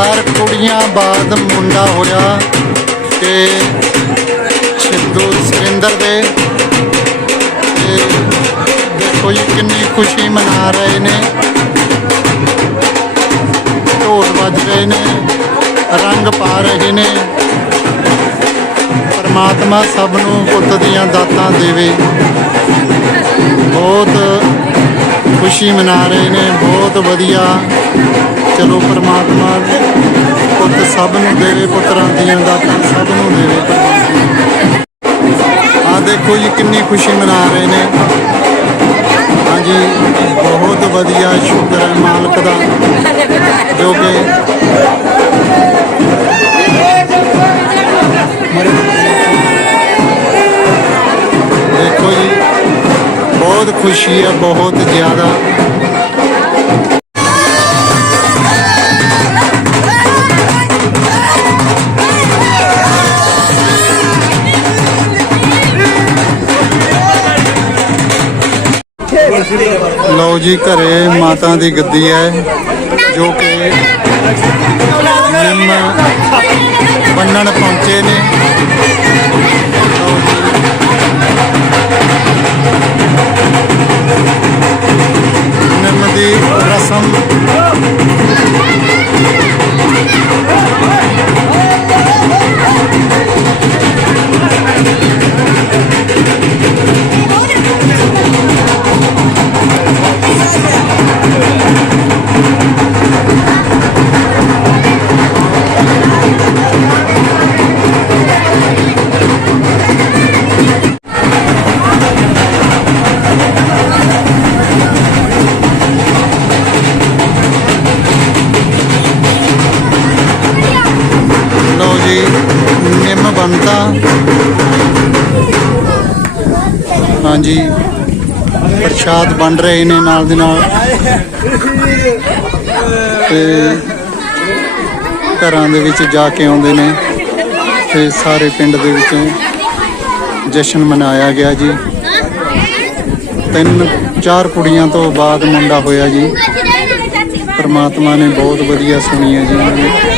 ਚਾਰ ਕੁੜੀਆਂ ਬਾਅਦ ਮੁੰਡਾ ਹੋਇਆ ਤੇ ਸਿੱਧੂ ਸੁਰਿੰਦਰ ਦੇ। ਤੇ ਦੇਖੋ ਜੀ ਕਿੰਨੀ ਖੁਸ਼ੀ ਮਨਾ ਰਹੇ ਨੇ। ਢੋਲ ਵੱਜ ਰਹੇ ਨੇ, ਰੰਗ ਪਾ ਰਹੇ ਨੇ। ਪਰਮਾਤਮਾ ਸਭ ਨੂੰ ਪੁੱਤ ਦੀਆਂ ਦਾਤਾਂ ਦੇਵੇ। ਬਹੁਤ ਖੁਸ਼ੀ ਮਨਾ ਰਹੇ ਨੇ, ਬਹੁਤ ਵਧੀਆ। ਚਲੋ ਪਰਮਾਤਮਾ ਪੁੱਤ ਸਭ ਨੂੰ ਦੇਵੇ, ਪੁੱਤਰਾਂ ਦੀਆਂ ਦਾਤਾਂ ਸਭ ਨੂੰ ਦੇਵੇ। ਆ ਦੇਖੋ ਜੀ ਕਿੰਨੀ ਖੁਸ਼ੀ ਮਨਾ ਰਹੇ ਨੇ। ਹਾਂਜੀ, ਬਹੁਤ ਵਧੀਆ ਸ਼ੁਕਰ ਹੈ ਮਾਲਕ ਦਾ, ਜੋ ਕਿ ਦੇਖੋ ਜੀ, ਬਹੁਤ ਖੁਸ਼ੀ ਹੈ, ਬਹੁਤ ਜ਼ਿਆਦਾ। ਲਓ ਜੀ, ਘਰੇ ਮਾਤਾ ਦੀ ਗੱਦੀ ਹੈ, ਜੋ ਕਿ ਨਿੰਮ ਬੰਨਣ ਪਹੁੰਚੇ ਨੇ। ਨਿੰਮ ਦੀ ਰਸਮ ਨਿੰਮ ਹਾਂਜੀ, ਪ੍ਰਸ਼ਾਦ ਬਣ ਰਹੇ ਨੇ ਨਾਲ ਦੇ ਨਾਲ। ਤੇ ਘਰਾਂ ਦੇ ਵਿੱਚ ਜਾ ਕੇ ਆਉਂਦੇ ਨੇ। ਤੇ ਸਾਰੇ ਪਿੰਡ ਦੇ ਵਿੱਚ ਜਸ਼ਨ ਮਨਾਇਆ ਗਿਆ ਜੀ। ਤਿੰਨ, ਚਾਰ ਕੁੜੀਆਂ ਤੋਂ ਬਾਅਦ ਮੁੰਡਾ ਹੋਇਆ ਜੀ। ਪਰਮਾਤਮਾ ਨੇ ਬਹੁਤ ਵਧੀਆ ਸੁਣੀ ਹੈ ਜੀ